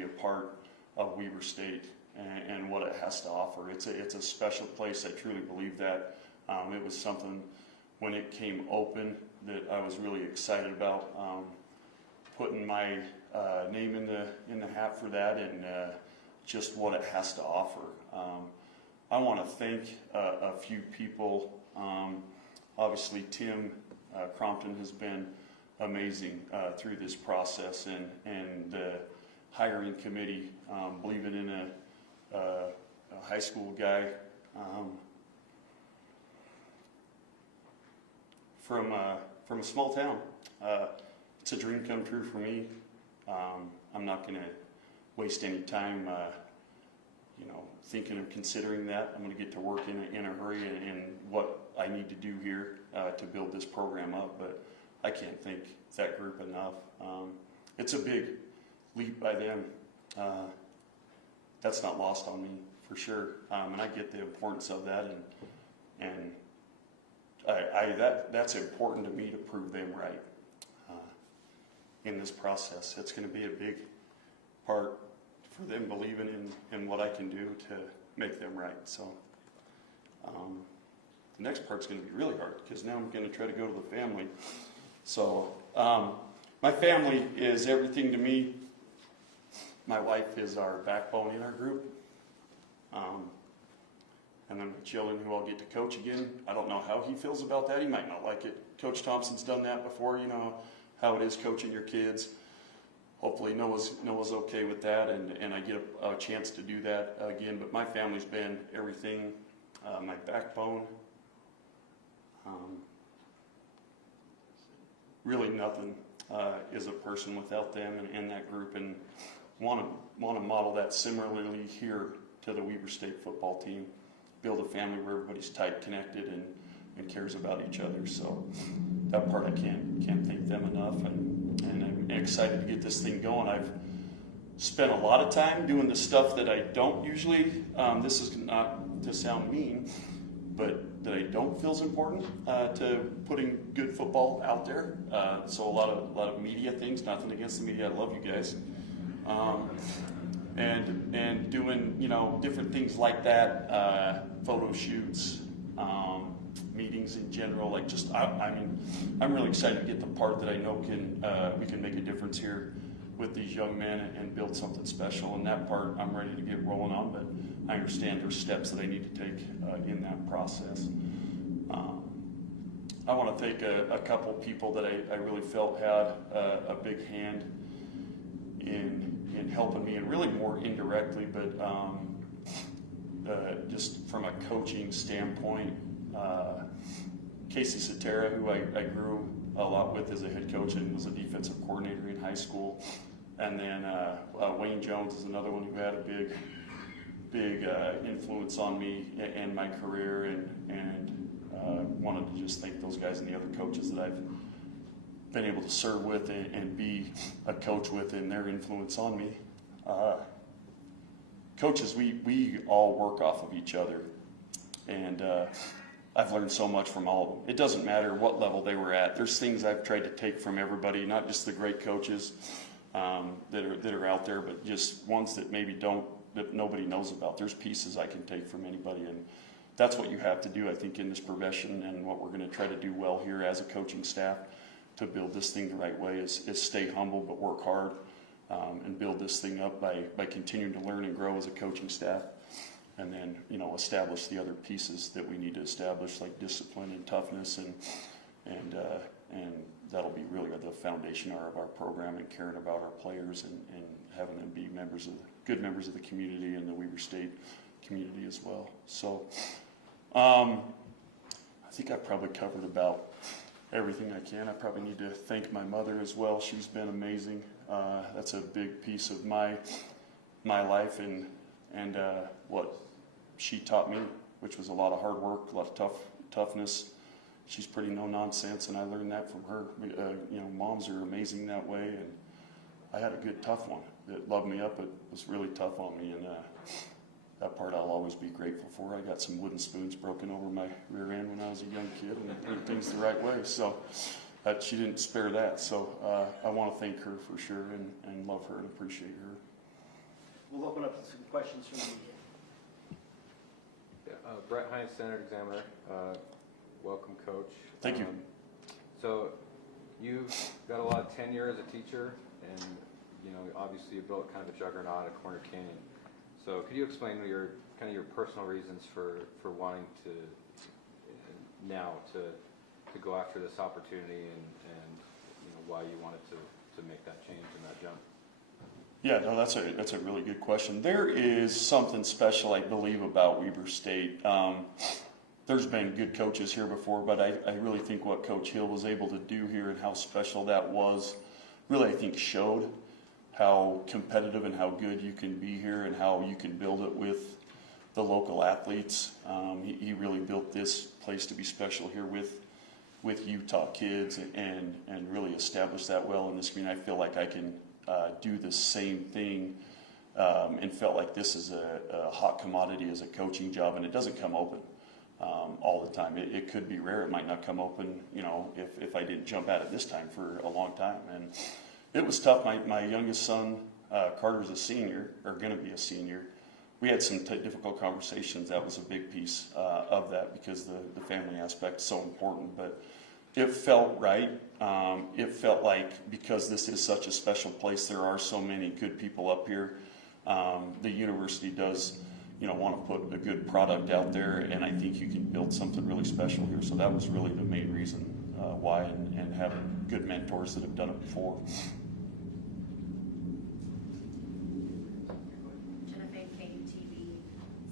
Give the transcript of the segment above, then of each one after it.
be a part of Weber State and what it has to offer. It's a special place. I truly believe that. It was something when it came open that I was really excited about, putting my name in the hat for that, and just what it has to offer. I want to thank a few people. Obviously, Tim Crompton has been amazing through this process, and the hiring committee, believing in a high school guy from a small town. It's a dream come true for me. I'm not going to waste any time thinking of considering that. I'm going to get to work in a hurry and what I need to do here to build this program up, but I can't thank that group enough. It's a big leap by them. That's not lost on me for sure, and I get the importance of that, and that's important to me to prove them right in this process. It's going to be a big part for them believing in what I can do to make them right. So the next part's going to be really hard, because now I'm going to try to go to the family. So my family is everything to me. My wife is our backbone in our group. And then my children, who I'll get to coach again. I don't know how he feels about that. He might not like it. Coach Thompson's done that before. You know how it is coaching your kids. Hopefully Noah's okay with that, and I get a chance to do that again. But my family's been everything, my backbone. Really nothing is a person without them and that group, and want to model that similarly here to the Weber State football team. Build a family where everybody's tight, connected, and cares about each other. So that part I can't thank them enough, and I'm excited to get this thing going. I've spent a lot of time doing the stuff that I don't usually, this is not to sound mean, but that I don't feel is important to putting good football out there. So a lot of media things. Nothing against the media. I love you guys. And doing different things like that, photo shoots, meetings in general. Like I'm really excited to get the part that I know we can make a difference here with these young men and build something special. And that part I'm ready to get rolling on, but I understand there's steps that I need to take in that process. I want to thank a couple people that I really felt had a big hand in helping me, and really more indirectly, but just from a coaching standpoint. Casey Satera, who I grew a lot with as a head coach and was a defensive coordinator in high school. And then Wayne Jones is another one who had a big influence on me and my career, and wanted to just thank those guys and the other coaches that I've been able to serve with and be a coach with, and their influence on me. Coaches, we all work off of each other, and I've learned so much from all of them. It doesn't matter what level they were at. There's things I've tried to take from everybody, not just the great coaches that are out there, but just ones that maybe that nobody knows about. There's pieces I can take from anybody, and that's what you have to do, I think, in this profession, and what we're going to try to do well here as a coaching staff to build this thing the right way is stay humble but work hard, and build this thing up by continuing to learn and grow as a coaching staff, and then establish the other pieces that we need to establish, like discipline and toughness, and that'll be really the foundation of our program, and caring about our players and having them be good members of the community and the Weber State community as well. So I think I probably covered about everything I can. I probably need to thank my mother as well. She's been amazing. That's a big piece of my life and what she taught me, which was a lot of hard work, a lot of toughness. She's pretty no nonsense, and I learned that from her. Moms are amazing that way, and I had a good tough one that loved me up, but was really tough on me, and that part I'll always be grateful for. I got some wooden spoons broken over my rear end when I was a young kid, and doing things the right way. So she didn't spare that. So I want to thank her for sure, and love her and appreciate her. we'll open up to some questions from the media. Brett Hines, Senate Examiner. Welcome, Coach. Thank you. So you've got a lot of tenure as a teacher, and obviously you built kind of a juggernaut at Corner Canyon. So could you explain your personal reasons for wanting to now to go after this opportunity, and why you wanted to make that change and that jump? Yeah, no, that's a really good question. There is something special, I believe, about Weber State. There's been good coaches here before, but I really think what Coach Hill was able to do here and how special that was, really I think showed how competitive and how good you can be here and how you can build it with the local athletes. He really built this place to be special here with Utah kids and really established that well in this community. I feel like I can do the same thing and felt like this is a hot commodity as a coaching job, and it doesn't come open all the time. It could be rare. It might not come open, if I didn't jump at it this time for a long time. And it was tough. My youngest son, Carter's a senior, or going to be a senior. We had some difficult conversations. That was a big piece of that because the family aspect is so important. But it felt right. It felt like because this is such a special place, there are so many good people up here. The university does, want to put a good product out there, and I think you can build something really special here. So that was really the main reason why, and having good mentors that have done it before. KUTV,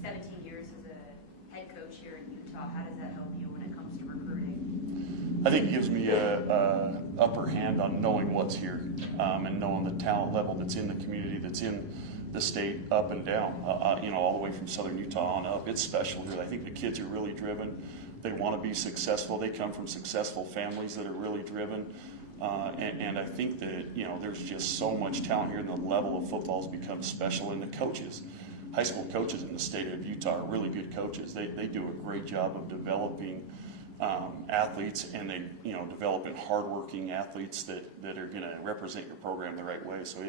17 years as a head coach here in Utah. How does that help you when it comes to recruiting? I think it gives me a upper hand on knowing what's here and knowing the talent level that's in the community, that's in the state, up and down, all the way from southern Utah on up. It's special here. I think the kids are really driven. They want to be successful. They come from successful families that are really driven. And I think that, there's just so much talent here, and the level of football has become special. And the coaches, high school coaches in the state of Utah are really good coaches. They do a great job of developing athletes, and they, developing hardworking athletes that are going to represent your program the right way. So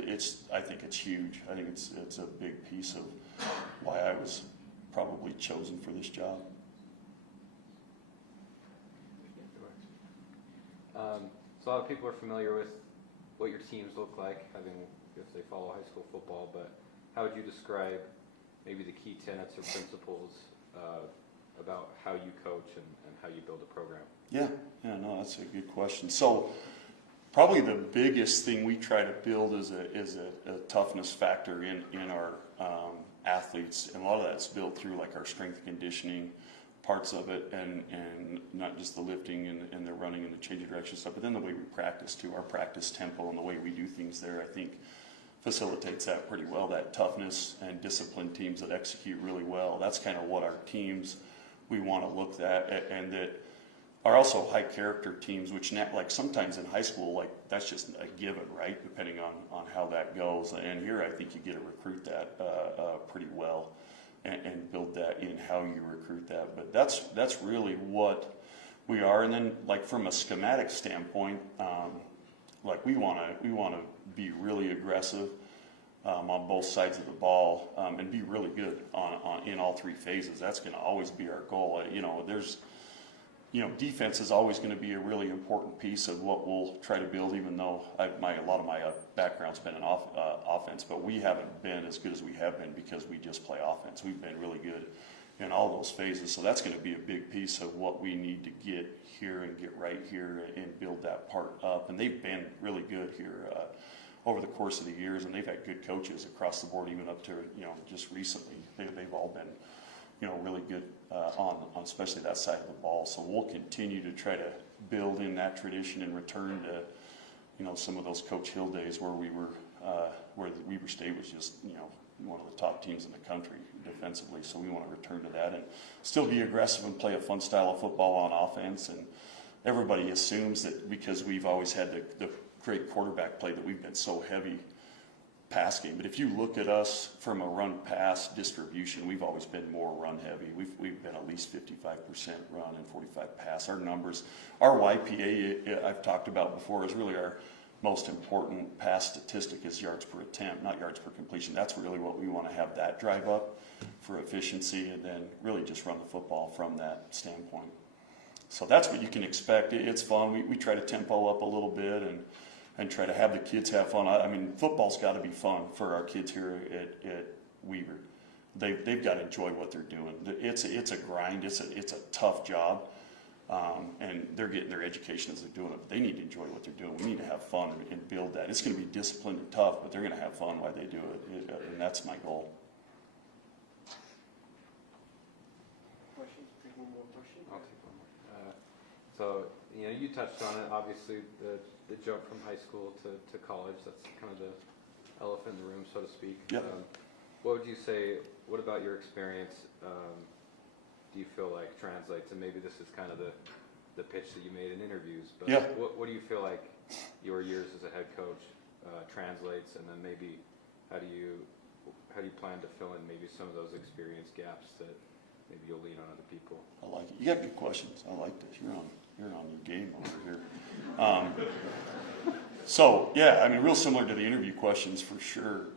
I think it's huge. I think it's a big piece of why I was probably chosen for this job. So a lot of people are familiar with what your teams look like, if they follow high school football, but how would you describe maybe the key tenets or principles about how you coach and how you build a program? Yeah, no, that's a good question. So probably the biggest thing we try to build is a toughness factor in our athletes, and a lot of that's built through like our strength and conditioning parts of it, and not just the lifting and the running and the changing direction stuff, but then the way we practice too, our practice tempo and the way we do things there, I think facilitates that pretty well, that toughness and disciplined teams that execute really well. That's kind of what our teams we want to look at, and that are also high character teams, which like sometimes in high school, like that's just a given, right? Depending on how that goes. And here I think you get to recruit that pretty well and build that in how you recruit that. But that's really what we are. And then like from a schematic standpoint, like we want to be really aggressive on both sides of the ball and be really good in all three phases. That's going to always be our goal. Defense is always going to be a really important piece of what we'll try to build, even though a lot of my background's been in offense, but we haven't been as good as we have been because we just play offense. We've been really good in all those phases, so that's going to be a big piece of what we need to get here and get right here and build that part up. And they've been really good here over the course of the years, and they've had good coaches across the board, even up to just recently. They've all been really good on especially that side of the ball. So we'll continue to try to build in that tradition and return to, some of those Coach Hill days where where Weber State was just, one of the top teams in the country defensively. So we want to return to that and still be aggressive and play a fun style of football on offense. And everybody assumes that because we've always had the great quarterback play that we've been so heavy pass game. But if you look at us from a run pass distribution, we've always been more run heavy. We've been at least 55% run and 45 pass. Our numbers, our YPA I've talked about before is really most important pass statistic is yards per attempt, not yards per completion. That's really what we want to have that drive up for efficiency, and then really just run the football from that standpoint. So that's what you can expect. It's fun. We try to tempo up a little bit and try to have the kids have fun. I mean, football's got to be fun for our kids here at Weaver. They've got to enjoy what they're doing. It's a grind. It's a tough job, and they're getting their education as they're doing it. But they need to enjoy what they're doing. We need to have fun and build that. It's going to be disciplined and tough, but they're going to have fun while they do it, and that's my goal. Questions? Take one more question. I'll take one more. So, you touched on it, obviously, the jump from high school to college. That's kind of the elephant in the room, so to speak. Yep. What would you say, what about your experience, do you feel like translates, and maybe this is kind of the pitch that you made in interviews, but Yeah. what do you feel like your years as a head coach translates, and then maybe how do you plan to fill in maybe some of those experience gaps that maybe you'll lean on other people? I like it. You got good questions. I like this. You're on your game over here. So yeah, I mean, real similar to the interview questions for sure.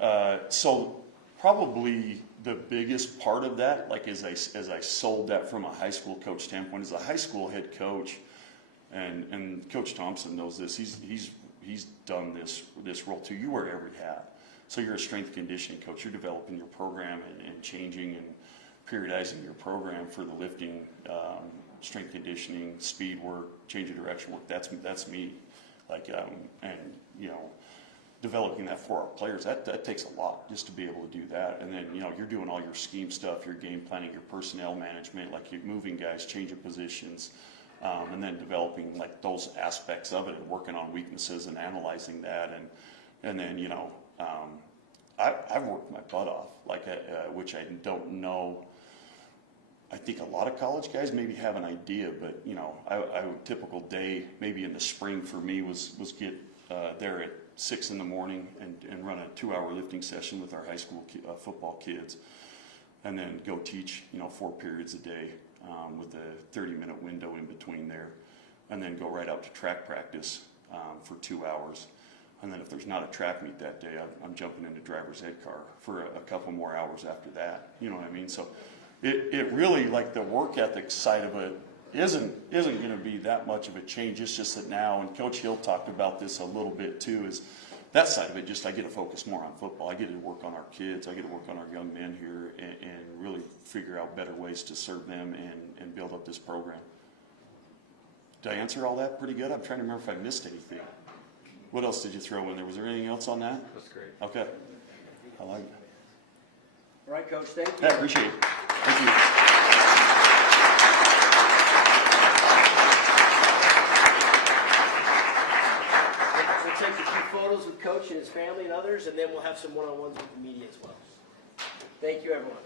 So probably the biggest part of that, like as I sold that from a high school coach standpoint, as a high school head coach, and Coach Thompson knows this. He's done this role too. You wear every hat. So you're a strength conditioning coach. You're developing your program and changing and periodizing your program for the lifting, strength conditioning, speed work, change of direction work. That's me. Like and developing that for our players, that takes a lot just to be able to do that. And then you're doing all your scheme stuff, your game planning, your personnel management, like you're moving guys, changing positions, and then developing like those aspects of it and working on weaknesses and analyzing that. And then I've worked my butt off, like which I don't know. I think a lot of college guys maybe have an idea, but a typical day maybe in the spring for me was get there at 6 in the morning and run a 2-hour lifting session with our high school football kids, and then go teach 4 periods a day with a 30-minute window in between there, and then go right out to track practice for 2 hours. And then if there's not a track meet that day, I'm jumping into driver's ed car for a couple more hours after that. You know what I mean? So it really, like, the work ethic side of it isn't going to be that much of a change. It's just that now, and Coach Hill talked about this a little bit too, is that side of it. Just I get to focus more on football. I get to work on our kids. I get to work on our young men here and really figure out better ways to serve them and build up this program. Did I answer all that pretty good? I'm trying to remember if I missed anything. What else did you throw in there? Was there anything else on that? That's great. Okay. I like it. All right, Coach, thank you. Yeah, appreciate it. Thank you. We'll take a few photos with Coach and his family and others, and then we'll have some one-on-ones with the media as well. Thank you, everyone.